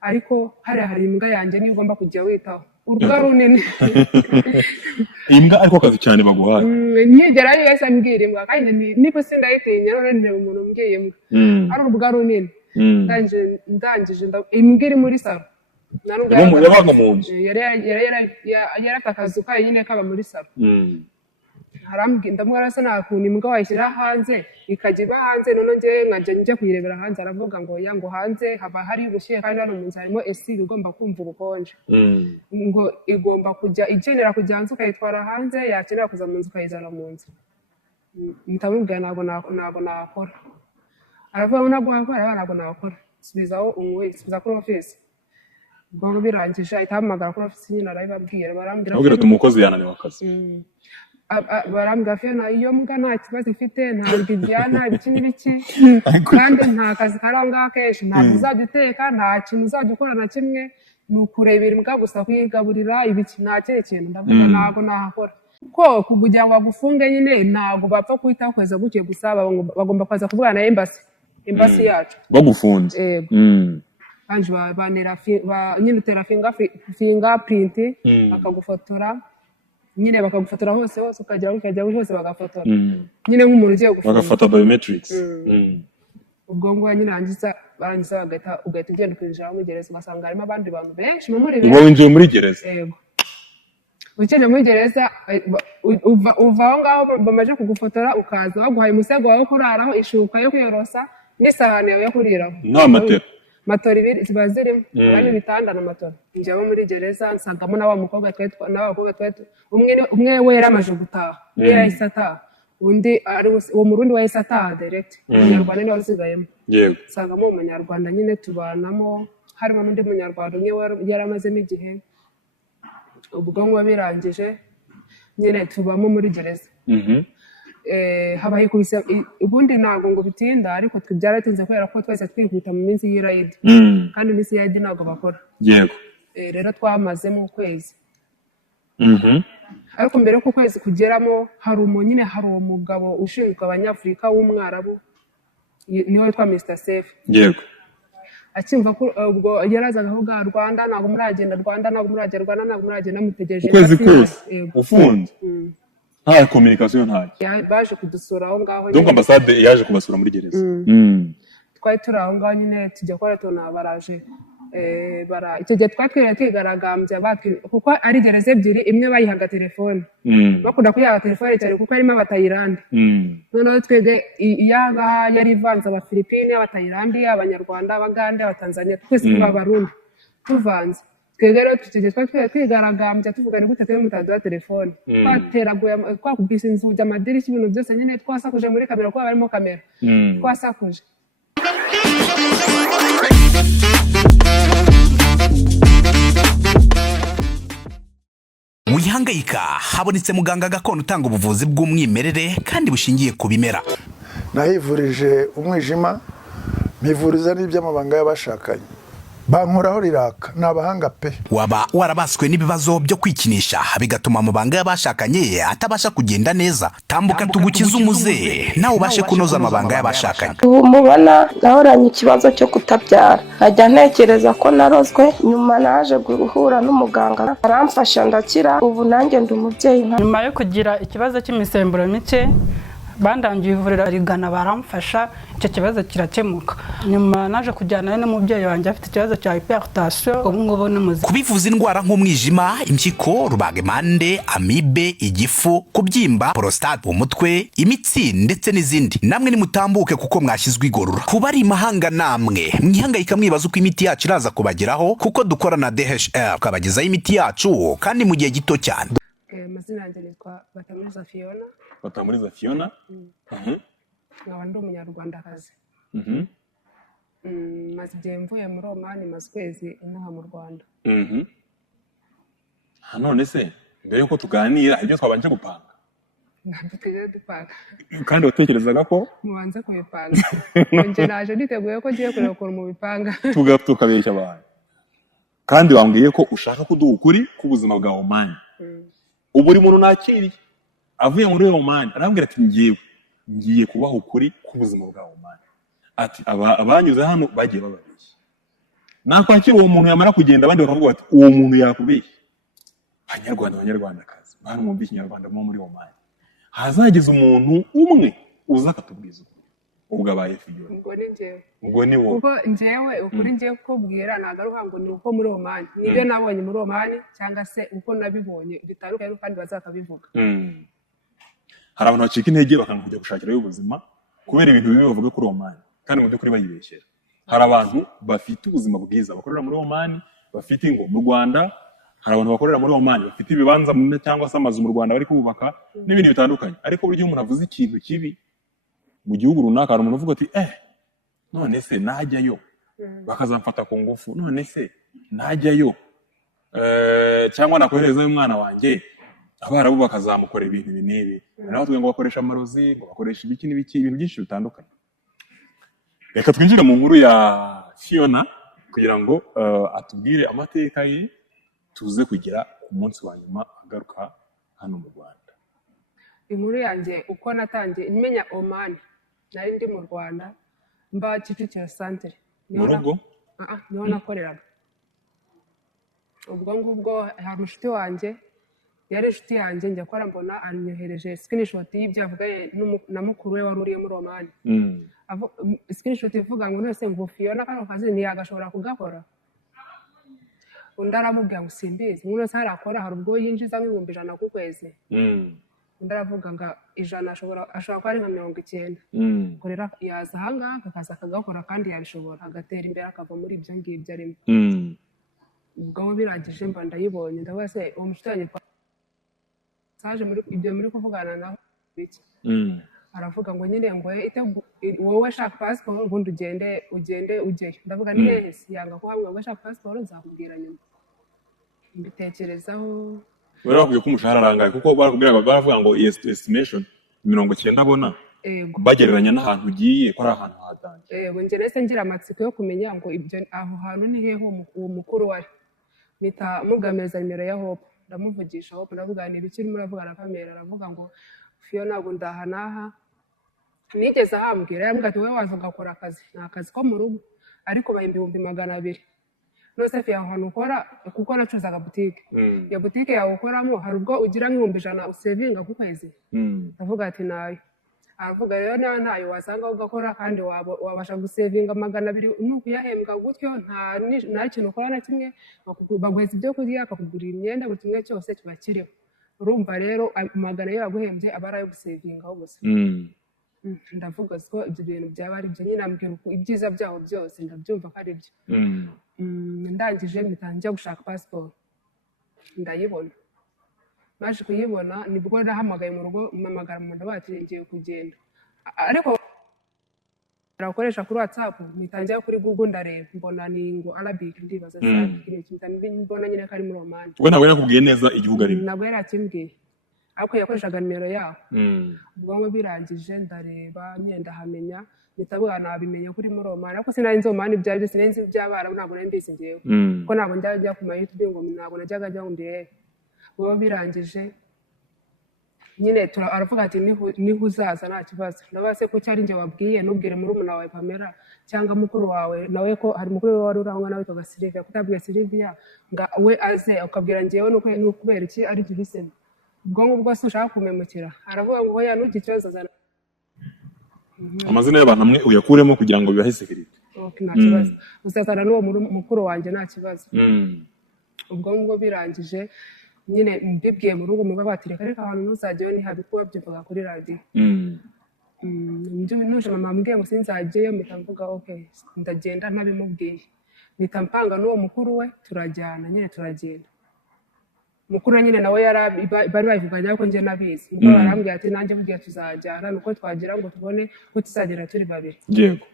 ariko hari imbwa yanjye niyo ugomba kujya witaho urwa runini imbwa ariko kazi cyane baguhaye nkigerayo yahise ambwira imbwa kandi niba sindayitinya none ndeba umuntu umbwiye imbwa ari urwa runini ndangije imbwa iri muri salo yabaga mu nzu yari akazu kayo nyine kaba muri salo ndamubwira se nta kuntu imbwa wayishyira hanze ikajya iba hanze none njye njya kuyirebera hanze aravuga ngo ya ngo hanze haba hari ubushyuhe kandi hano mu nzu harimo esi igomba kumva ubukonje ngo igomba kujya ikenera kujya hanze ukayitwara hanze yakenera kuza mu nzu ukayizana mu nzu mutamubwira ntabwo nakora aravuga ngo ntabwo wakora ntabwo nakora subizaho subiza kuri ofisi ubwo birangije ahita ahamagara kuri ofisi nyine arabibabwira barambwira ati umukozi yananiwe akazi barambwira Fiona iyo mbwa nta kibazo ifite ntabwo ijyana ibiki n'ibiki kandi nta kazi kari aho ngaho kenshi ntabwo uzajya uteka nta kintu uzajya ukora na kimwe ni ukurebera imbwa gusa kuyigaburira ibiki nta kindi kintu ndavuga ntabwo nahakora ko kugira ngo bagufunge nyine ntabwo bapfa kuhita bakoza gutya gusa bagomba kuza kuvugana na embassy yacu bagufunze kandi banera nyine utera fingerprint bakagufotora nyine bakagufotora hose ukajya hose bagafotora nyine nk'umuntu ugiye gufotora bagafata biometrics ubwo ngo nyine barangiza ugahita ugenda kwinjira mu gereza ugasanga harimo abandi bantu benshi muri benshi winjiye muri gereza yego ukinjira muri gereza uva aho ngaho bamaze kugufotora ukaza baguhaye umusego wawe kuraraho ishuka yo kwiyorosa n'isahani yawe yo kuriraho matora ibiri ziba zirimo abandi ibitanda na matora njyaho muri gereza nsangamo n'abakobwa twari umwe we yaramaje gutaha undi yahise ataha undi uwo murundi wahise ataha direct umunyarwanda niwe wasigayemo nsangamo umunyarwanda nyine tubanamo harimo n'undi munyarwanda umwe yaramazemo igihe ubwo ngo birangije nyine tubamo muri gereza habaye kubise ubundi ntabwo ngo bitinda ariko byaratinze kubera ko twese twihuta mu minsi y'irayidi kandi iminsi y'irayidi ntabwo bakora yego rero twamazemo ukwezi ariko mbere y'uko ukwezi kugeramo hari uwo mugabo ushinzwe abanyafurika w'umwarabu niwe witwa Mr. Safe yego akimva ko ubwo yarazaga aho ga Rwanda ntabwo muragenda Rwanda ntabwo muragenda mutegereje ukwezi kose ufunze nta communication ntayo baje kudusura aho ngaho donc ambassade yaje kubasura muri gereza twari turi aho ngaho nyine tujya kora tona baraje icyo gihe twatwiriye twigaragambya kuko ari gereza ebyiri imwe bayihaga telefone bakunda kuyihaga telefone cyane kuko harimo abatayirandi noneho twebwe iyangaha yari ivanze abafilipine abatayirandi abanyarwanda abagande abatanzania twese tuba abarundi tuvanze twebwe rero twatwiriye twigaragambya tuvuga ni gute turi mutaduha telefone twateraguye twakubise inzugi amadirishya ibintu byose nyine twasakuje muri kamera kuko barimo kamera twasakuje wihangayika habonetse muganga gakondo utanga ubuvuzi bw'umwimerere kandi bushingiye ku bimera nahivurije umwijima mpivuriza n'iby'amabanga y'abashakanye bankoraho riraka nabahanga pe waba warabaswe n'ibibazo byo kwikinisha bigatuma amabanga y'abashakanye atabasha kugenda neza tambuka tugukiza umuze nawe ubashe kunoza amabanga y'abashakanye mubona nahoranye ikibazo cyo kutabyara najya ntekereza ko narozwe nyuma naje guhura n'umuganga aramfasha ndakira ubu nanjye ndi umubyeyi nyuma yo kugira ikibazo cy'imisemburo mike bandangiye ivuriro rigana baramfasha icyo kibazo kirakemuka nyuma naje kujyana n'umubyeyi wanjye afite ikibazo cya hypertension ubu ngubu n'umuzi kubivuza indwara nk'umwijima impyiko rubagemande amibe igifu kubyimba prostate umutwe imitsi ndetse n'izindi namwe nimutambuke kuko mwashyizwe igorora kuba ari imahanga namwe mwihangayika mwibaza uko imiti yacu iraza kubageraho kuko dukora na DHL tukabagezaho imiti yacu kandi mu gihe gito cyane amazina yanjye nitwa Batamuriza Fiona nkaba ndi umunyarwandakazi maze igihe mvuye muri Omani maze ukwezi inaha mu Rwanda none se mbere yuko tuganira ibyo twabanje gupanga ntabwo tujya dupanga kandi watekerezaga ko mubanze kubipanga njye naje niteguye ko ngiye kureba ukuntu mubipanga tukabeshya abantu kandi wambwiye ko ushaka kuduha ukuri k'ubuzima bwa Omani ubu buri muntu nakiriye avuye muri Omani arambwira ati ngiye kubaho ukuri k'ubuzima bwa Omani ati abanyuze hano bagiye bababeshya nakwakira uwo muntu yamara kugenda abandi bakavuga bati uwo muntu yakubeshye. Banyarwandakazi mwumva ikinyarwanda muri Oman, hazageza umuntu umwe uza akatubwiza ubwo abaye figure. Ubwo ni wowe. Kuko njyewe ukuri ngiye kukubwira nagaruka ngo ni uko muri Oman nibyo nabonye muri Oman cyangwa se uko nabibonye bitandukanye kandi bazakabivuga. Hari abantu bacika intege bakanga kujya gushakira ubuzima kubera ibintu bibi bavuga kuri Oman kandi mu by'ukuri bayibeshyera. Hari abantu bafite ubuzima bwiza bakorera muri Oman, bafite ingo mu Rwanda. Hari abantu bakorera muri Oman bafite ibibanza cyangwa se amazu mu Rwanda bari kubaka n'ibindi bitandukanye. Ariko buryo umuntu avuze ikintu kibi mu gihugu runaka, hari umuntu uvuga ati none se najyayo bakazamfata ku ngufu, none se najyayo cyangwa nakoherezayo umwana wanjye abarabu bakazamukorera ibintu ibi n'ibi. Naho tuvuga ngo bakoresha amarozi, ngo bakoresha ibiki n'ibiki, ibintu byinshi bitandukanye. Reka twinjire mu nkuru ya Fiona kugira ngo atubwire amateka ye, tuze kugira ku munsi wa nyuma agaruka hano mu Rwanda. Inkuru yanjye uko natangiye imenya Oman, nari ndi mu Rwanda mba Kicukiro Centre. Mu rugo? Niho nakoreraga. Ubwo ngubwo hari umushuti wanjye, yari inshuti yanjye, njya kora mbona anyohereje screenshot y'ibyo yavugaye na mukuru we wari uriye muri Oman. Screenshot ivuga ngo nose ngo Fiona kano kazi ntiyagashobora kugakora. Undi aramubwira ngo simbizi, umuntu wese harakora hari ubwo yinjiza nk'ibihumbi 100 ku kwezi. Undi aravuga ngo 100 ashobora kuba ari nka 90. Ubwo rero yaza ahangaha akaza akagakora kandi yabishobora agatera imbere akava muri ibyo ngibyo arimo. Ubwo birangije mba ndayibonye ndavuga se uwo mushuti wanjye saje muri ibyo muri kuvugana nawe biki. Aravuga ngo nyine ngo wowe shaka passport ubundi ugende ujyeyo. Ndavuga ni hehe yanga ko hamwe ngo shaka passport nzakubwira nyuma. Mbitekerezaho barakubwiye ko umushahara arangaye kuko baravuga ngo estimation 90 abona bagereranya n'ahantu ugiye ko ari ahantu hadanje. Ngo njye nese ngira amatsiko yo kumenya ngo ibyo aho hantu ni hehe uwo mukuru wari. Mita mugameza nimero ya Hope, ndamuvugisha Hope ndavuga ni ibiki muravuga na kamera. Aravuga ngo Fiona ngo ndahanaha nigeze ahambwira, yambwira ati wowe waza ugakora akazi, ni akazi ko mu rugo ariko bahimba 200. Nose Fiona ahantu ukora kuko nacuzaga boutique. Ya boutique yawe ukoramo hari ubwo ugira nk'ibihumbi 100 usevinga ku kwezi. Ndavuga ati nayo. Aravuga rero nayo wasanga ugakora kandi wabasha gusevinga 200 nuko yahembwa gutyo nta kintu ukora na kimwe, baguheza ibyo kurya bakakugurira imyenda buri kimwe cyose kibakiriho. Urumva rero 100 yo yaguhembye abara yo gusevinga aho gusa. Ndavuga ko ibyo bintu byaba ari byo, nyine ambwira ibyiza byaho byose ndabyumva ko ari byo. Ndangije mitangiye gushaka passport ndayibona. Maje kuyibona nibwo nahamagaye mu rugo mpamagara mu ndabati ngiye kugenda. Ariko arakoresha kuri WhatsApp mitangiye kuri Google ndareba mbona ni ngo Arabic ndibaza cyane mbona nyine kari muri Oman. Ubwo ntabwo yakubwiye neza igihugu ari. Ntabwo yarakimbwiye. Ariko yakoreshaga nimero yaho. Ubwo ngo birangije ndareba nyine ndahamenya nitabwa nabimenya kuri muri Oman. Ariko sinari nzi Oman byari byose nzi byabara ntabwo nari mbizi ngiye. Ko ntabwo njya ku YouTube ngo ntabwo najyaga njya umbere. Ubwo birangije nyine aravuga ati niho uzaza nta kibazo. Ndabase ko cyari nje wabwiye nubwire muri umuna wawe Pamela cyangwa mukuru wawe nawe ko hari mukuru wawe wari urangwa nawe toga Sylvia kutabwiye Sylvia nga we aze ukabwira ngewe nuko kubera iki ari gihisemo. Ubwo ngubwo se ushaka kumemukira aravuga ngo hoya nuki kibazo azana amazina y'abantu amwe uyakuremo kugira ngo bibahe security. Okay, nta kibazo. Uzazana n'uwo mukuru wanjye nta kibazo. Ubwo ngubwo birangije nyine mbibwiye mu rugo muba batireka reka abantu ntuzajyeyo ntihabi kuba byivuga kuri radio. Nuje mama ambwiye ngo sinzajyeyo mpita mvuga okay ndagenda ntabimubwiye. Mpita mpanga n'uwo mukuru we turajyana nyine turagenda. Mukuru nyine nawe bari bayivuganye ariko nje nabizi. Ubwo barambwiye ati nanjye bugiye tuzajyana nuko twagira ngo tubone ko tuzagera turi babiri. Yego.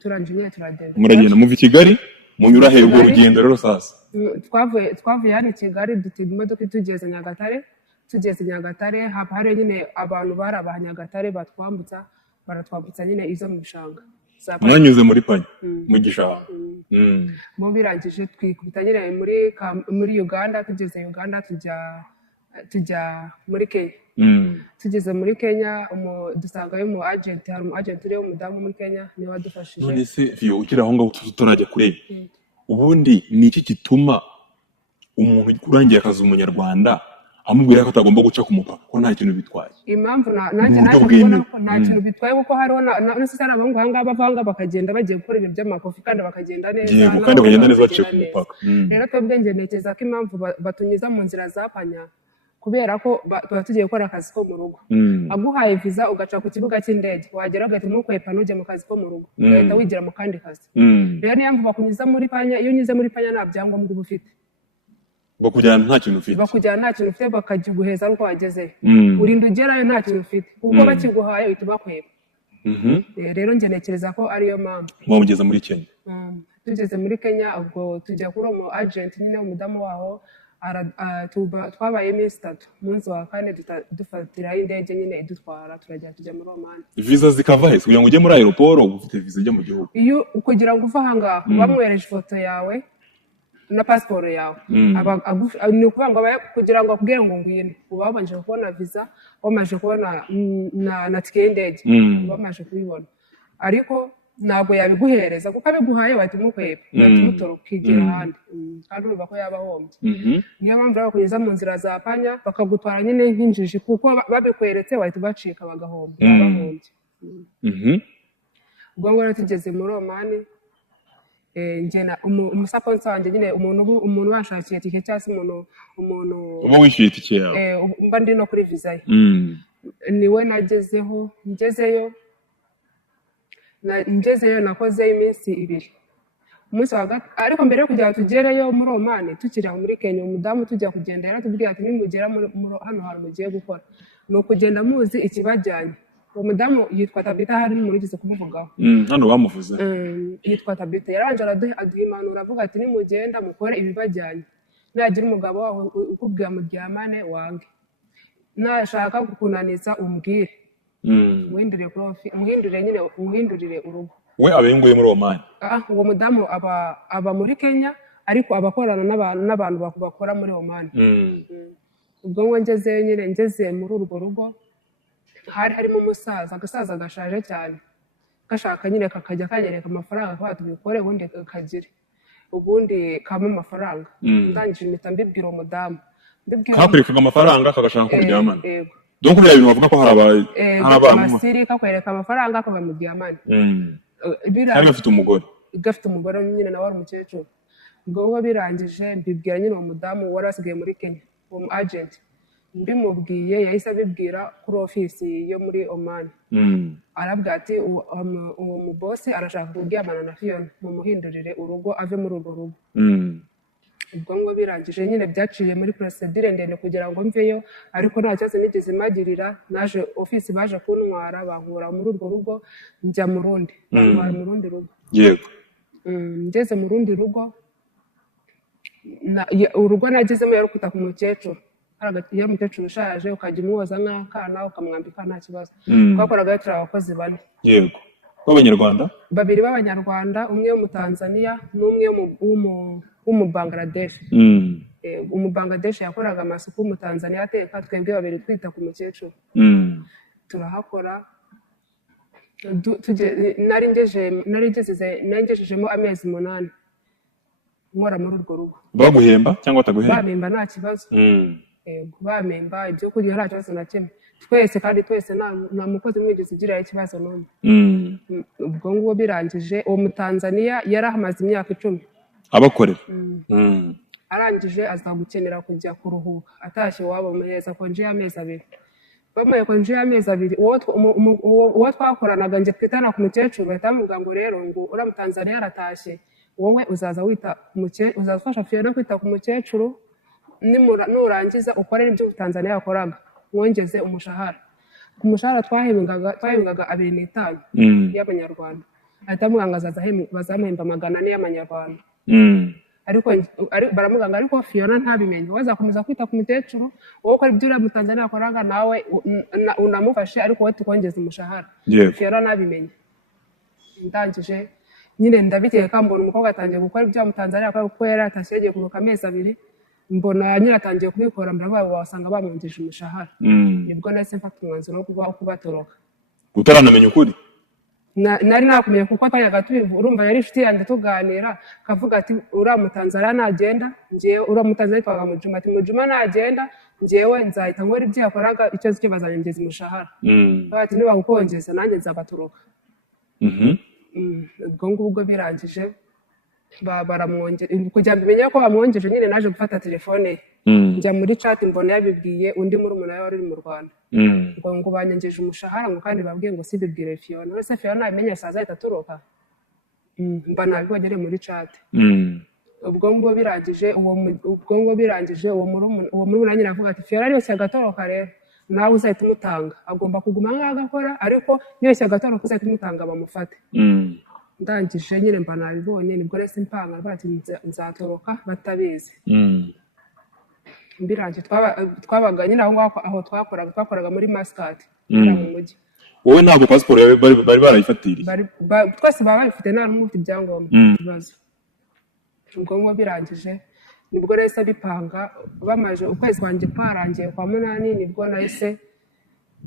Turanje nyine turagenda. Muragenda muva i Kigali munyura hego urugendo rero sasa. Twavuye hano i Kigali dutega imodoka tugeze Nyagatare haba hari nyine abantu bari abanyagatare batwambutsa baratwambutsa nyine izo mu bishanga. Mwanyuze muri panya mu gishanga. Mu birangije twikubita nyine muri Uganda, tugeze Uganda tujya muri Kenya. Tugeze muri Kenya dusangayo mu agent, hari mu agent uri umudamu muri Kenya niwe wadufashije. None se Fiyo ukiri aho ngaho tutarajya kure ubundi ni iki gituma umuntu urangiye akazi umunyarwanda amubwira ko atagomba guca ku mupaka ko nta kintu bitwaye? Impamvu nanjye kubona ko nta kintu bitwaye kuko hariho n'isana abahungu aha ngaha bavanga bakagenda bagiye gukora ibintu by'amakofi kandi bakagenda neza. Yego, kandi bakagenda neza baciye ku mupaka. Rero twebwe njye ntekereza ko impamvu batunyuza mu nzira za panya kubera ko tuba tugiye gukora akazi ko mu rugo. Aguhaye visa ugaca ku kibuga cy'indege wagera ugahita umukwepa ntujye mu kazi ko mu rugo ugahita wigira mu kandi kazi. Rero niyo mpamvu bakunyuza muri panya. Iyo unyuze muri panya nta byangombwa uba ufite, bakujyana nta kintu ufite, bakiguheza uko wagezeyo. Urinda ugerayo nta kintu ufite kuko bakiguhaye uhita ubakweba. Rero njye ntekereza ko ariyo mpamvu. Mwamugeza muri Kenya? Tugeze muri Kenya ubwo tujya kuri umu agent nyine umudamu waho twabaye iminsi 3. Umunsi wa 4 dufatira indege nyine idutwara tujya muri Oman. Visa zikava he kugira ngo ujye muri aeroport ufite visa ijya mu gihugu? Iyo kugira ngo uva ahangaha bamwereje ifoto yawe na passport yawe ni ukuvuga ngo kugira ngo akubwire ngo ngwino uba wabanje kubona visa, wamaze kubona na tike y'indege, wamaze kubibona, ariko ntabwo yabiguhereza kuko abiguhaye bahita umukweba bahita umutoroka ukigira ahandi kandi urumva ko yaba ahombye. Niyo mpamvu rero bakunyuza mu nzira za panya bakagutwara nyine nk'injiji kuko babikweretse bahita bacika bagahombye. Ubwo rero tugeze muri Oman njyena umusaponsa wanjye nyine umuntu bashakiye tike cyangwa se umuntu uba wishyuye itike yawe mba ndi no kuri visa ye niwe ngezeyo nakoze iminsi 2. Umunsi wa gatatu ariko mbere yo kujya tugereyo muri Oman tukiri muri Kenya umudamu tujya kugenda yaratubwiye ati nimugera hano hari mugiye gukora no kugenda muzi ikibajyanye. Umudamu yitwa Tabita hari n'umurigize kumuvugaho hano bamuvuze yitwa Tabita yaranje aduha impanuro avuga ati nimugenda mukore ibibajyanye nagira umugabo wawe ukubwira muryamane wange nashaka kukunaniza umbwire muhindurire urugo. We abenguye muri Oman? Uwo mudamu aba muri Kenya ariko abakorana n'abantu bakora muri Oman. Ubwo ngo ngeze muri urwo rugo hari harimo agasaza gashaje cyane gashaka nyine kakajya kanyereka amafaranga ko tubikore ubundi kagire ubundi kama amafaranga. Ndangije impita mbibwira umudamu kakwerekaga amafaranga kagashaka kuryamana. Donc bya bintu bavuga ko hari amasiri kakwereka amafaranga ko bamudyamana. Hari gafite umugore nyine nawe ari umukecuru. Ubwo birangije mbibwira nyine umudamu wari asigaye muri Kenya uwo agent mbimubwiye yahise abibwira kuri ofisi yo muri Oman. Arabwira ati uwo mubosi arashaka kuryamana na Fiona mumuhindurire urugo ave muri urwo rugo. Ubwo ngo birangije nyine byaciye muri procedure ndende kugira ngo mveyo ariko nta cyose nigeze magirira. Naje ofisi baje kuntwara bankura muri urwo rugo njya mu rundi bantwara mu rundi rugo. Yego. Ngeze mu rundi rugo urugo nagezemo yarukuta ku mukecuru hagati ya mukecuru ushaje ukajya umuwoza nk'akana ukamwambika nta kibazo. Twakoraga turi abakozi 4. Yego. B'Abanyarwanda? 2 b'Abanyarwanda, umwe wo mu Tanzania n'umwe wo mu Bangladesh. Umubangladesh yakoraga amasuku mu Tanzania ateka twebwe 2 twita ku mukecuru. Turahakora narigejejemo amezi 8 nkora muri urwo rugo. Baguhemba cyangwa bataguhemba? Bamemba nta kibazo. Bamemba ibyo kurya nta kibazo na kimwe twese kandi twese nta mukozi mwigeze ugira ikibazo n'umwe. Ubwo ngo birangije uwo mu Tanzania yari ahamaze imyaka 10 abakorera. Arangije azagukenera kujya kuruhuka atashye wabo meza konje y'amezi 2. Bamaye konje y'amezi 2 uwo twakoranaga nje twitana ku mukecuru batamuvuga ngo rero ngo ura mu Tanzania aratashye wowe uzaza wita uzafasha Fiona kwita ku mukecuru nurangiza ukorera ibyo Tanzania yakoraga wongeze umushahara. Ku mushahara twahembwaga 2,500 y'Abanyarwanda. Atamugangaza bazamuhemba 400 y'Amanyarwanda. Ariko baramuganga ariko Fiona ntabimenye wazakomeza kwita ku mukecuru wowe ukora ibyo mu Tanzania yakoraga nawe unamufashe ariko wowe tukongeza umushahara. Fiona ntabimenye. Ndangije nyine ndabiteka mbona umukobwa atangiye gukora ibyo mu Tanzania kuko yari atashye kuruka amezi 2. Mbona nyine atangiye kubikora mbababo basanga bamwongeje umushahara. Nibwo nahise mfata umwanzuro wo kubatoroka. Utaranamenya ukuri? nari nakumye kuko twayaga urumva yari inshuti yanjye tuganira kavuga ati uramutanzara nagenda ngiye uramutanzara twaga Mujuma ati Mujuma nagenda ngiyewe nzahita nkora ibyo yakoraga icyo bazanye ngeze umushahara bati niba gukongeza nanjye nzabatoroka ubwo ngubwo birangije baramwongera kugira bimenye ko bamwongeje nyine naje gufata telefone njya muri chat mbona yabibwiye undi muri umuntu wari mu Rwanda ngo banyengeje umushahara ngo kandi babwiye ngo sibibwire Fiona wese Fiona amenye saa zahita turoka mba nabibonye muri chat ubwo ngo birangije uwo muri nyine avuga ati Fiona ariyo cyagatoroka rero nawe uzahita umutanga agomba kuguma nk'agakora ariko niyo cyagatoroka uzahita umutanga bamufate ndangije nyine mba nabibonye nibwo rese impanga bati nzatoroka batabizi mbiranje twabaga nyine aho twakoraga muri Muscat mu mujyi wowe ntabwo passport yawe bari barayifatiriye twese baba bafite nta n'umufite ibyangombwa ibibazo ubwo ngo birangije nibwo rese bipanga bamaje ukwezi kwanjye parangiye kwa munani nibwo nahise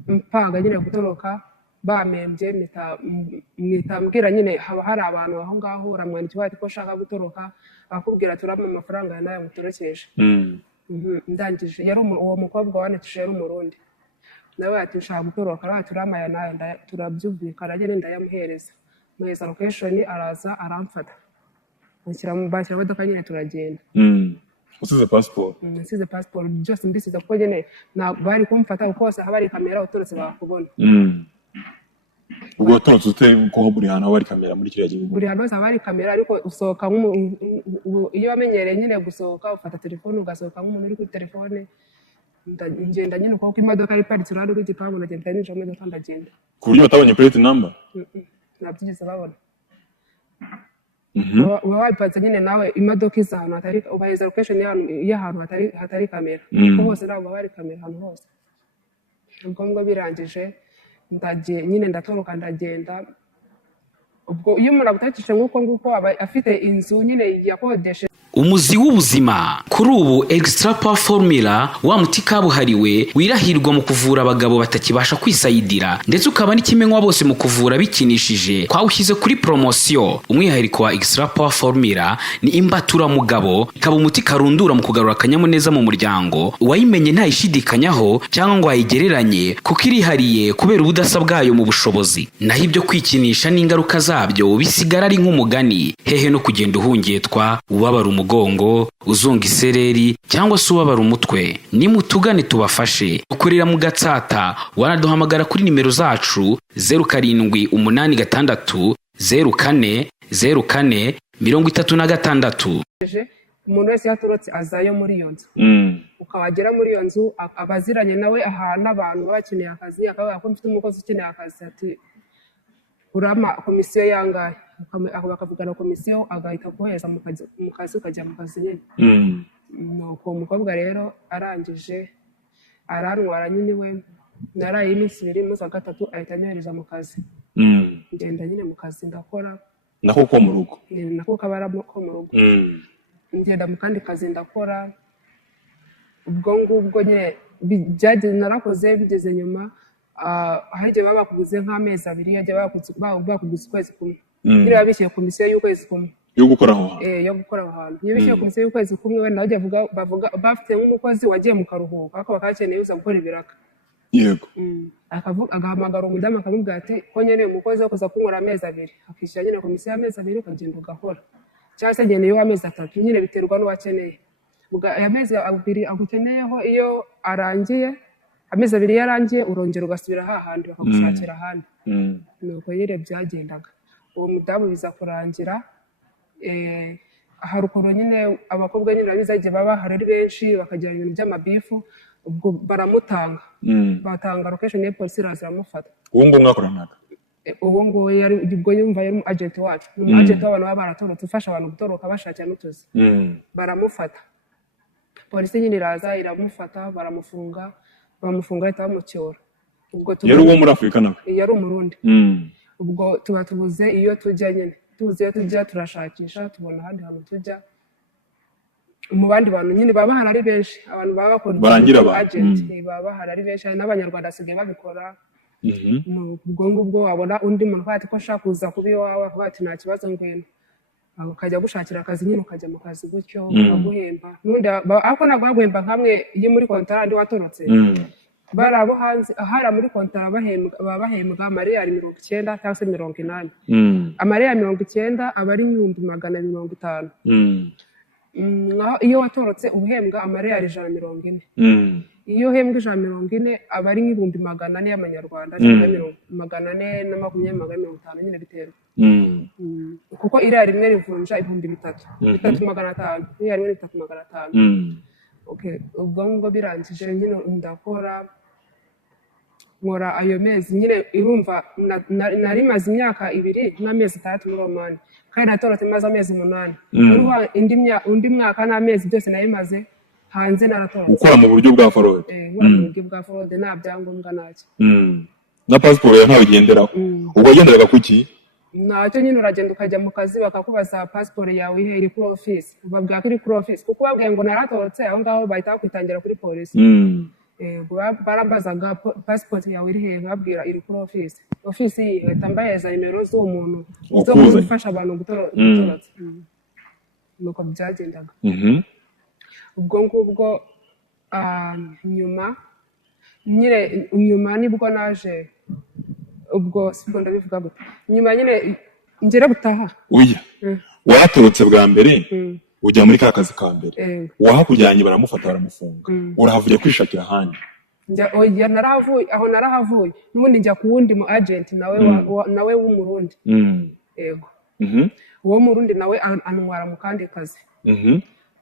mpanga nyine gutoroka bamembye mwitambwira nyine haba hari abantu aho ngaho uramwandikira ati ko shaka gutoroka akubwira turama amafaranga ya nayo mutorokesha ndangije yari uwo mukobwa wanetuje yari umurundi nawe ati ushaka gutoroka nawe turama ya nayo turabyumvikana nyine ndayamuhereza muheza location araza aramfata bashyira imodoka nyine turagenda usize passport nsize passport byose mbisize kuko nyine bari kumfata uko hose haba hari kamera uturutse bakubona ubwo watorotse ute ko buri hantu bari kamera muri kiriya gihugu buri hantu hose haba hari kamera ariko usohoka iyo wamenyereye nyine gusohoka ufata telefone ugasohoka nk'umuntu uri kuri telefone ngenda nyine kuko imodoka ari paritse uruhande rw'igipangu ndagenda ninjira mu modoka ndagenda ku buryo batabonye plate number nabyigeze babona uba wabipanze nyine nawe imodoka iza ahantu hatari ubaheza location y'ahantu hatari kamera kuko hose ntabwo bari kamera ahantu hose ubwo ngo birangije nyine ndatoroka ndagenda ubwo iyo umuntu agutakishe nk'uko nguko aba afite inzu nyine yakodeshe umuzi w'ubuzima kuri ubu extra power formula wa muti kabuhariwe wirahirwa mu kuvura abagabo batakibasha kwisayidira ndetse ukaba n'ikimenywa bose mu kuvura bikinishije kwawushyize kuri promotion umwihariko wa extra power formula ni imbatura mugabo ikaba umuti karundura mu kugarura akanyamuneza mu muryango wayimenye ntayishidikanyaho cyangwa ngo ayigereranye kuko irihariye kubera ubudasa bwayo mu bushobozi naho ibyo kwikinisha n'ingaruka zabyo bisigara ari nk'umugani hehe no kugenda uhungetwa ubabara umugongo uzunga isereri cyangwa se ubabara umutwe nimutugane tubafashe ukorera mu Gatsata wanaduhamagara kuri nimero zacu 0786 04 04 36 umuntu wese yaturutse azayo muri iyo nzu ukabagera muri iyo nzu abaziranye nawe ahantu abantu bakeneye akazi akavuga ko mfite umukozi ukeneye akazi ati urama komisiyo yangahe bakavugana komisiyo agahita kohereza mu kazi ukajya mu kazi nyine nuko umukobwa rero arangije arantwara nyine we naraye iminsi 2 umunsi wa gatatu ahita anyohereza mu kazi ngenda nyine mu kazi ndakora nako ko mu rugo nako kabara ko mu rugo ngenda mu kandi kazi ndakora ubwo ngubwo nyine byaje narakoze bigeze nyuma haje babakuguze nk'amezi 2 yaje bakuguze ukwezi kumwe biriya bishyuye komisiyo y'ukwezi kumwe yo gukora aho yo gukora aho hantu iyo bishyuye komisiyo y'ukwezi kumwe wenda bajya bavuga bafite nk'umukozi wagiye mu karuhuko ariko bakakeneye uza gukora ibiraka yego agahamagara umudamu akamubwira ati ko nyine umukozi wo kuza kunkora amezi 2 akishyura nyine komisiyo y'amezi 2 ukagenda ugakora cyangwa se ngeneye amezi 3 nyine biterwa n'uwakeneye amezi 2 agukeneyeho iyo arangiye amezi 2 yarangiye urongera ugasubira hahandi bakagushakira ahandi nuko yire byagendaga uwo mudamu biza kurangira hari ukuntu nyine abakobwa nyine babizagiye baba hari benshi bakagira ibintu by'amabifu ubwo baramutanga batanga location ya polisi iramufata uwo ngo mwakoranaga uwo ngo yari ubwo yumva yari agent wacu agent w'abantu baba baratorotse ufasha abantu gutoroka bashakira n'utuzi baramufata polisi nyine iraza iramufata baramufunga ahita bamucyora ubwo yari uwo muri Afurika nawe yari umurundi ubwo tuba tubuze iyo tujya nyine tubuze iyo tujya turashakisha tubona ahandi hantu tujya mu bandi bantu nyine baba bahari ari benshi abantu baba bakora barangira agent baba bahari ari benshi n'abanyarwanda asigaye babikora ubwo ngubwo wabona undi muntu ati ko ashaka kuza kuba iwawe avuga ati nta kibazo ngwino ukajya gushakira akazi nyine ukajya mu kazi gutyo baguhemba n'undi ariko ntabwo baguhemba nkamwe iyo muri kontara ndi watorotse bari abo hanze ahari muri kontara bahembwa amariyari 90 cyangwa se 80 amariyari 90 aba ari 150 iyo watorotse uhembwa amariyari 140 iyo uhembwa 140 aba ari 400 y'amanyarwanda cyangwa 420 nyine biterwa kuko iriya rimwe rivunja 3500 iriya rimwe 3500 okay ubwo ngo birangije nyine ndakora nkora ayo mezi nyine irumva nari maze imyaka 2 n'amezi 3 muri Oman kandi natorotse maze amezi 8 undi mwaka n'amezi byose nayimaze hanze naratorotse ukora mu buryo bwa forode mu buryo bwa forode nta byangombwa nacyo na passport ya ntawe ugenderaho ubwo wagenderaga kuki ntacyo nyine uragenda ukajya mu kazi bakakubaza passport yawe ihe iri kuri office ubabwira ko iri kuri office kuko babwiye ngo naratorotse aho ngaho bahita bakwitangira kuri polisi barambazaga passport yawe iri hehe babwira iri kuri office yihita mbahereza nimero z'uwo muntu zo gufasha abantu gutorotse nuko byagendaga ubwo ngubwo nyuma nibwo naje ubwo sibwo ndabivuga gute nyuma nyine ngera gutaha oya watorotse bwa mbere ujya muri ka kazi ka mbere wahakujyanye baramufata baramufunga urahavuye kwishakira ahandi oya narahavuye n'ubundi njya ku wundi mu agent nawe w'umurundi yego uwo murundi nawe antwara mu kandi kazi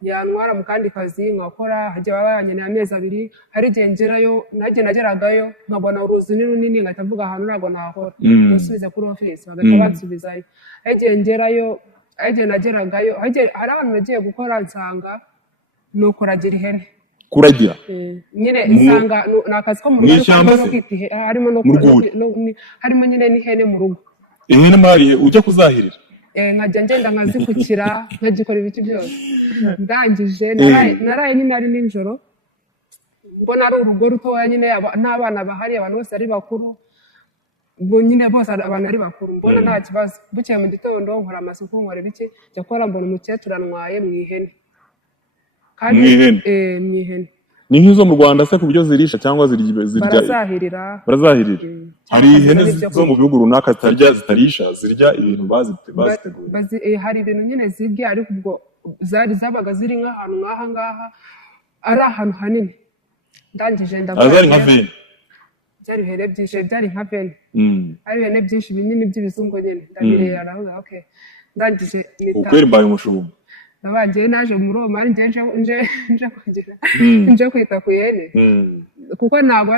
yantwara mu kandi kazi nkakora hajya babanye amezi 2 hari igihe ngerayo nageragayo nkabona uruzi ni runini ngahita mvuga ahantu ntabwo nahakora nsubize kuri office bagahita bansubizayo igihe ngerayo igihe nageragayo hari abantu nagiye gukora nsanga no kuragira ihene kuragira nyine nsanga nakazi ko mu rugo harimo nyine n'ihene mu rugo ihene mariye ujya kuzahirira nkajya ngenda nkazikukira nkagikora ibiki byose ndangije naraye nyine ari nijoro mbona ari urugo rutoya nyine n'abana bahari abantu bose ari bakuru ubwo nyine bose abantu ari bakuru mbona nta kibazo bukeye mu gitondo nkora amasuku nkora ibiki njya gukora mbona umukecuru antwaye mu ihene kandi mu ihene ni nk'izo mu Rwanda se ku buryo zirisha cyangwa barazahirira hari ihene zo mu bihugu runaka zitarisha zirya ibintu baziteguye hari ibintu nyine zirya ariko ubwo zabaga ziri nk'ahantu nk'aha ngaha ari ahantu hanini ndangije ndazari nka veni byari ihene byinshi byari nka veni ari ihene byinshi binini by'ibizungu nyine ndabirera navuga okay ndangije ukweri mbaye umushumba nabagiye naje muri Oman nje kwita ku ihene kuko ntabwo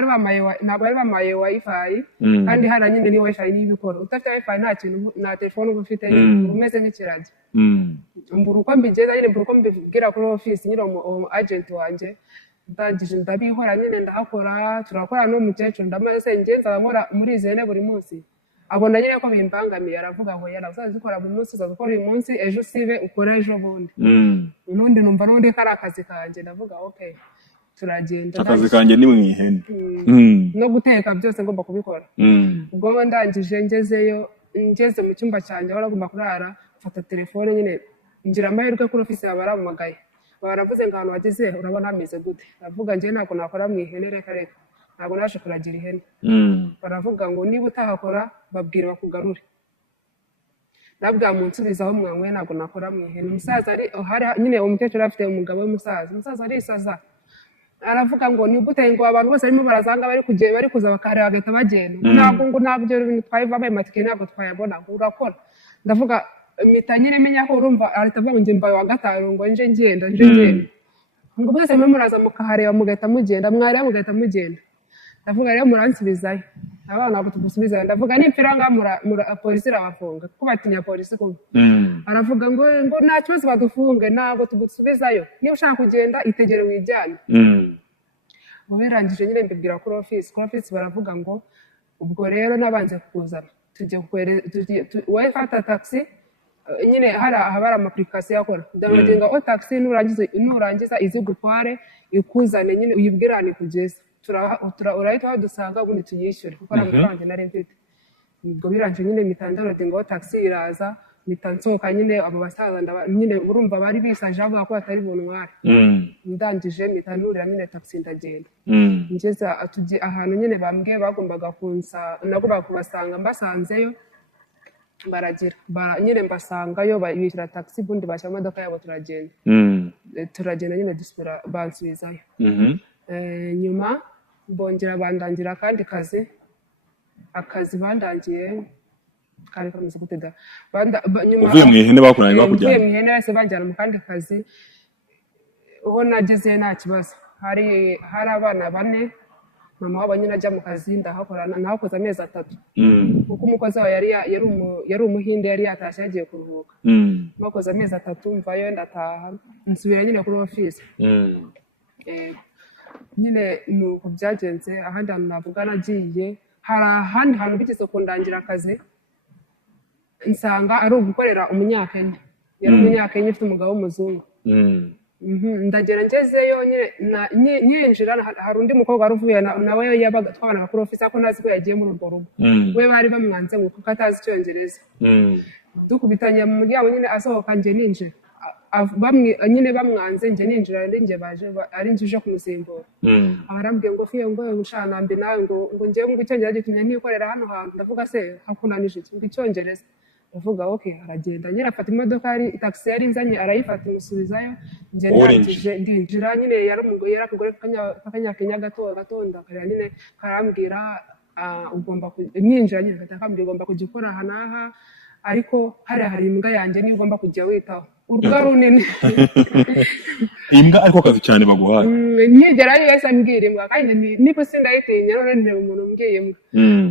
bari bamaye wifi kandi hara nyine ni wifi n'ibikora utafite wifi nta kintu na telefone uba ufite umeze nk'ikiragi mbura uko mbigeza nyine mbura uko mbibwira kuri office nyine umu agent wanjye ndangije ndabihora nyine ndahakora turakora n'umukecuru ndamaze ngenza nkora muri izi hene buri munsi abona nyine ko bimbangamiye aravuga ngo yarazaza zikora buri munsi uzakora uyu munsi ejo sibe ukora ejo bundi nundi numva nundi kari akazi kanjye ndavuga okay turagenda akazi kanjye ni mu ihene no guteka byose ngomba kubikora ubwo ndangije ngeze mu cyumba cyanjye aho nagomba kurara mfata telefone nyine ngira amahirwe kuri office baramamagaye baravuze ngo ahantu wageze urabona hameze gute ndavuga njye ntabwo nakora mu ihene reka ntabwo naje kuragira ihene baravuga ngo niba utahakora babwira bakugarure nabwa munsubizaho mwanwe ntabwo nakora mu ihene umusaza hari nyine umukecuru afite umugabo w'umusaza arisaza aravuga ngo ni gute ngo abantu bose barimo barazanga bari kuza bakareba bagahita bagenda ntabwo ibyo bintu twayivamo amatike ntabwo twayabona urakora ndavuga mpita nyine menya ko urumva ahita avuga ngo njye mbaye wa gatanu ngo nje ngenda ngo mwese mwe muraza mukahareba mugahita mugenda mwareba mugahita mugenda ndavuga rero muransubizayo abana ntabwo tugusubizayo ndavuga nipfira ngaha polisi irabafunga kuko batinya polisi kuba aravuga ngo nta kibazo badufunge ntabwo tugusubizayo niba ushaka kugenda itegere wijyane ubu birangije nyine mbibwira kuri office baravuga ngo ubwo rero nabanze kukuzana wowe fata taxi nyine hari amapurikasiyo akora ndabagenga o taxi nurangiza izigutware ikuzane nyine uyibwirane kugeza urahita wadusanga ubundi tuyishyure kuko ari amafaranga nari mfite. Ubwo biranje nyine mitandaro ngo taxi iraza mitansoka nyine abo basaza nyine urumva bari bisaje avuga ko atari buntware. Ndangije mitanurira nyine taxi ndagenda. Ngeze ahantu nyine bambwiye bagombaga nagombaga kubasanga mbasanzeyo baragira nyine mbasangayo bishyura taxi bundi bashyira imodoka yabo turagenda nyine dusubira bansubizayo. Nyuma bongera bandangira akandi akazi bandangiye kari kameze gutega nyuma uvuye mu ihene bakuranye bakujyana. Uvuye mu ihene bose banjyana mu kandi kazi uho nageze nta kibazo. Hari abana 4 mama wabo nyine ajya mu kazi ndahakorana nahakoze amezi 3 kuko umukozi wawe yari umuhinde yari yatashye yagiye kuruhuka. Bakoze amezi 3 mvayo ndataha nsubira nyine kuri office. Nyine nuko byagenze. Ahandi hantu navuga nagiye hari ahandi hantu bigeze kundangira akazi nsanga ari ugukorera umunyakenya. Yari umunyakenya ufite umugabo w'umuzungu. Ndagera ngezeyo nyine nyinjira hari undi mukobwa wari uvuye nawe yabaga twabana kuri office ako nazi ko yagiye muri urwo rugo. We bari bamwanze ngo kuko atazi Icyongereza. Dukubitanye mu muryango nyine asohoka nje ninjira. Nyine bamwanze nje ninjira nje baje ari njije kumusimbura. Arambwiye ngo fiye ngo ushanambe nawe ngo ngiye mu Icyongereza gitumye nikorera hano hantu. Ndavuga se hakunanije iki Icyongereza. Ndavuga okay aragenda nyine afata imodoka ari taxi yari nzanye arayifata imusubizayo. Nje ndangije ndinjira nyine yarakugore kakanyakenya gatonda kare nyine karambwira ugomba nyinjira nyine akambwira ugomba kugikora hanaha ariko hari imbwa yanjye niyo ugomba kujya witaho. Urwa runini imbwa ariko kazi cyane baguhaye. Nkigera yese ambwira imbwa kandi niko sindayitinya none umuntu umbwiye imbwa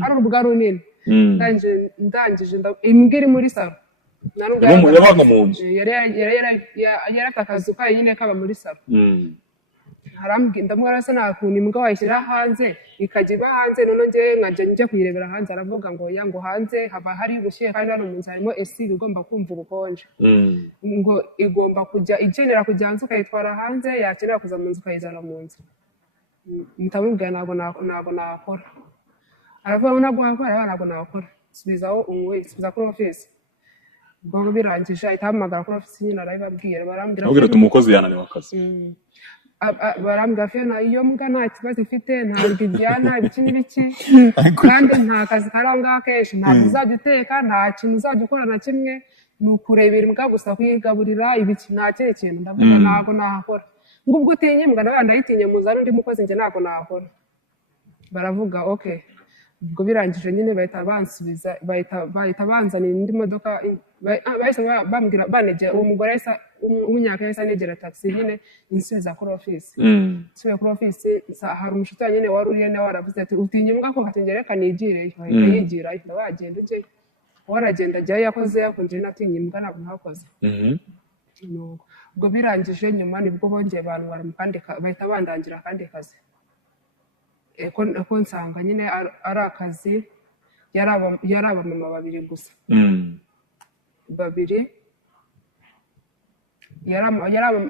ari urwa runini. Ndangije imbwa iri muri salo yabaga mu nzu yari akazu kayo nyine kaba muri salo. Ndamubwira se nta kuntu imbwa wayishyira hanze ikajya iba hanze none njye njya kuyirebera hanze. Aravuga ngo ngo hanze haba hari ubushyuhe kandi hano mu nzu harimo AC igomba kumva ubukonje. Ngo igomba kujya ikenera kujya hanze ukayitwara hanze yakenera kuza mu nzu ukayizana mu nzu. Mutamubwira ntabwo nakora. Aravuga ngo ntabwo nakora subizaho subiza kuri office. Ubwo birangije ahita ahamagara kuri office nyine arabibabwira barambwira ati umukozi yananiwe akazi. Barambwira Fiona iyo mbwa nta kibazo ifite ntabwo ibyana ibiki n'ibiki kandi nta kazi kari aho ngaho kenshi ntabwo uzajya uteka nta kintu uzajya ukora na kimwe ni ukurebera imbwa gusa kuyigaburira ibiki nta kindi kintu. Ndavuga ntabwo nahakora. Ngubwo utinye imbwa nawe ndayitinye muzana undi mukozi njye ntabwo nahakora. Baravuga okay. Ubwo birangije nyine bahita bansubiza bahita banzanira indi modoka bahise bambwira banegera uwo mugore w'umunyakenya yahise anegera taxi nyine insubiza kuri office. Nsubiye kuri office hari umushuti wa nyine wari uriye nawe waravuze ati utinya imbwa ko katingere kanigireyo yigira ahita wagenda ujye waragenda ajyayo yakoze yakunje natinye imbwa ntabwo ntakoze. Ubwo birangije nyuma nibwo bongeye abantu bari mu kandi bahita bandangira akandi kazi. Ko nsanga nyine ari akazi yari abamama 2 gusa. 2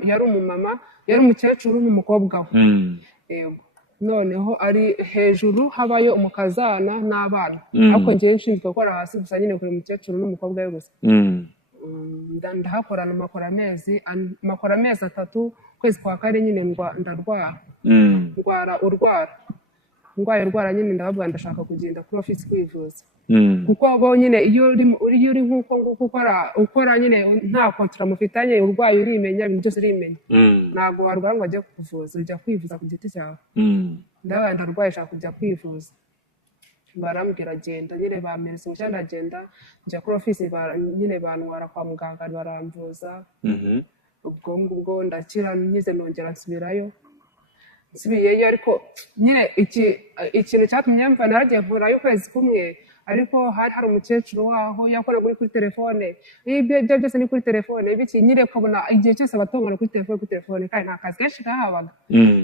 yari umumama yari umukecuru n'umukobwa we. Yego noneho ari hejuru habayo umukazana n'abana ariko ngiye nshinzwe gukora hasi gusa nyine kuri umukecuru n'umukobwa we gusa. Ndahakorana makora amezi 3 kwezi kwa kare nyine ndarwara urwara nyine ndababwira ndashaka kugenda kuri office kwivuza. Kuko bo nyine iyo uri nkuko ukora nyine nta kontra mufitanye urwaye urimenya ibintu byose urimenya. Ntabwo warwara ngo ajye kuvuza ujya kwivuza ku giti cyawe. Ndababwira ndarwaye shaka kujya kwivuza. Barambwira agenda nyine bameze uko ndagenda njya kuri office nyine bantwara kwa muganga baramvuza. Ubwo ndakira nyize nongera nsubirayo. Nsubiyeyo ariko nyine ikintu cyatumye mva naragiye nkurayo ukwezi kumwe ariko hari umukecuru waho yakora kuri telefone. Ibyo byose ni kuri telefone ibiki nyine ukabona igihe cyose abatongana kuri telefone kandi nta kazi kenshi kahabaga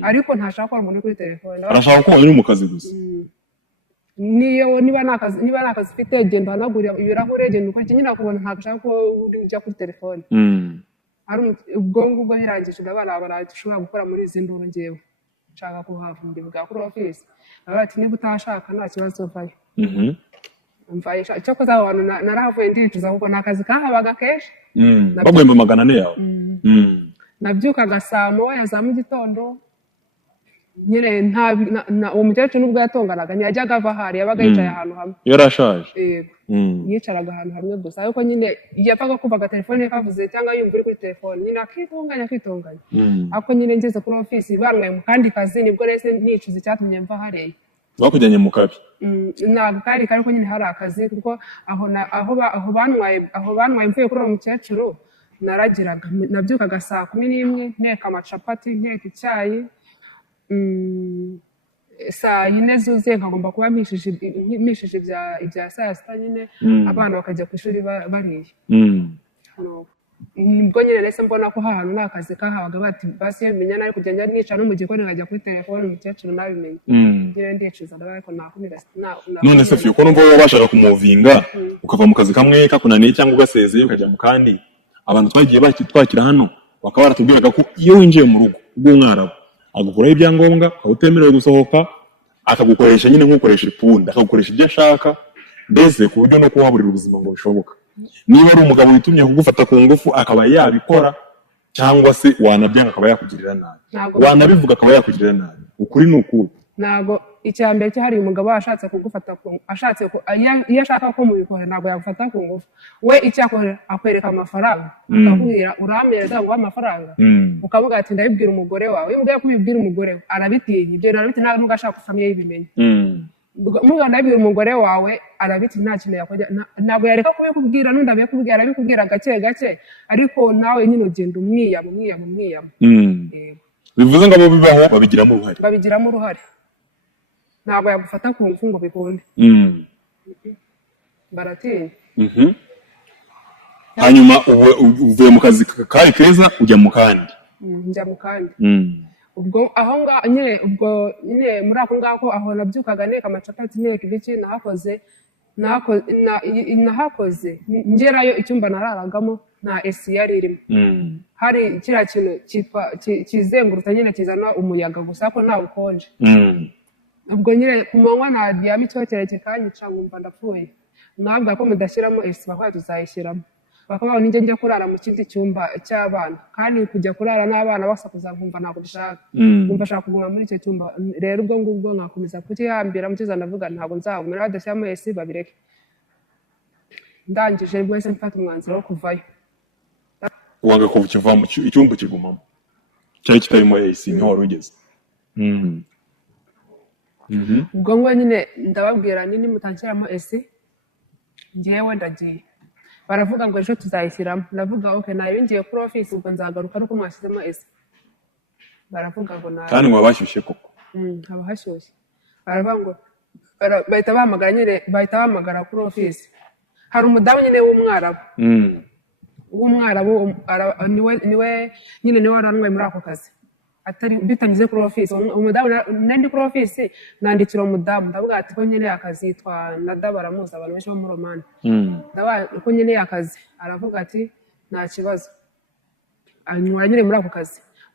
ariko ntashaka ko umuntu kuri telefone. Arashaka ko uri mu kazi gusa. Niba nakazi ufite genda hanagura ibirahure genda uko nyine akubona ntashaka ko ujya kuri telefone. Ubwo ngubwo birangije ndabana barashobora gukora muri izi nduru ngewe. nshaka kuhava ndivuga kuri office bati niba utashaka nta kibazo vayo mvaye cyo koza abantu naravuye ndicuza kuko nakazi kahabaga kenshi bagwemba 400 yawe nabyukaga saa moya za mu gitondo nyine nta uwo mukecuru nubwo yatonganaga ntiyajyaga ava hari yabaga yicaye ahantu hamwe yarashaje yicaraga ahantu hamwe gusa ariko nyine yapfaga kuvaga telefone kavuze cyangwa yumva uri kuri telefone nyine akitunganya ariko nyine ngeze kuri office barwaye mu kandi kazi nibwo rese nicuza icyatumye mva hariya bakujyanye mu kabi ntabwo kari ariko nyine hari akazi kuko aho banwaye mvuye kuri uwo mukecuru naragiraga nabyukaga saa 11 nteka amacapati nteka icyayi saa 4 zuzuye nkagomba kuba mpishije ibya saa sita nyine abana bakajya ku ishuri bariye nibwo nyine rese mbona ko hahantu nta kazi kahabaga bati basi iyo bimenya nari kugenda nica no mu gikoni nkajya kuri telefone umukecuru nabimenye nyine ndicuza ariko nakumira none se uko numva wabashaga kumuvinga ukava mu kazi kamwe kakunaniye cyangwa ugasezeye ukajya mu kandi abantu twagiye twakira hano bakaba baratubwiraga ko iyo winjiye mu rugo rw'umwarabu agukuraho ibyangombwa utemerewe gusohoka akagukoresha nyine nk'ukoresha ipunda akagukoresha ibyo ashaka mbese ku buryo no kuwaburira ubuzima ngo bishoboka niba ari umugabo witumye kugufata ku ngufu akaba yabikora cyangwa se wanabyanga akaba yakugirira nabi wanabivuga akaba yakugirira nabi ukuri ni ukuri ntago icyambere cyahari umugabo ashatse kugufata iyo ashaka ko mubikora ntago yagufata ku ngufu we icyakora akwereka amafaranga akakubwira uramereza ngo amafaranga ukavuga ati ndabibwira umugore wawe iyo mbwiye kubibwira umugore we arabitinya ibyo arabitinya ntabwo ugashaka famille y'ibimenye muga ndabibwira umugore wawe arabitinya nta kintu yakora ntabwo yareka kubikubwira n'undi abikubwira arabikubwira gake ariko nawe nyine ugenda umwiyama bivuze ngo abo bibaho babigiramo uruhare ntabwo yagufata ku ngufu ngo bikunde baratinya hanyuma uvuye mu kazi kari keza ujya mu kandi njya mu kandi ubwo aho ngaho nyine muri ako ngako aho nabyukaga nteka amacapati nteka ibiki nahakoze ngerayo icyumba nararagamo nta esi yari irimo hari kiriya kintu kizengurutse nyine kizana umuyaga gusa ko nta bukonje ubwo nyine ku manywa naryama icyokere kikanyica nkumva ndapfuye ntabwo ko mudashyiramo esi bakaba tuzayishyiramo bakaba ninjye njya kurara mu kindi cyumba cy'abana kandi kujya kurara n'abana basakuza nkumva ntabwo bishaka nkumva ashaka kuguma muri icyo cyumba rero ubwo ngubwo nkakomeza kukihambira mukiza ndavuga ntabwo nzagumira badashyiramo esi babireke ndangije wese mfata umwanzuro wo kuvayo wanga kuva ukiva mu icyumba ukigumamo cyari kitarimo esi niho wari ugeze ubwo ngo nyine ndababwira nini mutanshyiramo esi ngewe ndagiye baravuga ngo ejo tuzayishyiramo ndavuga okay nayo ngiye kuri office ubwo nzagaruka nuko mwashyizemo esi baravuga ngo nayo kandi ngo bashyushye koko haba hashyushye baravuga ngo bahita bahamagara kuri office hari umudamu nyine w'umwarabu niwe waranwaye muri ako kazi atari bitanyuze kuri office umudamu nandi kuri office nandikira umudamu ndavuga ati ko nyine akazi yitwa Nada baramuza abantu benshi bo mu Romani ndabaye ko nyine akazi aravuga ati nta kibazo anyura nyine muri ako kazi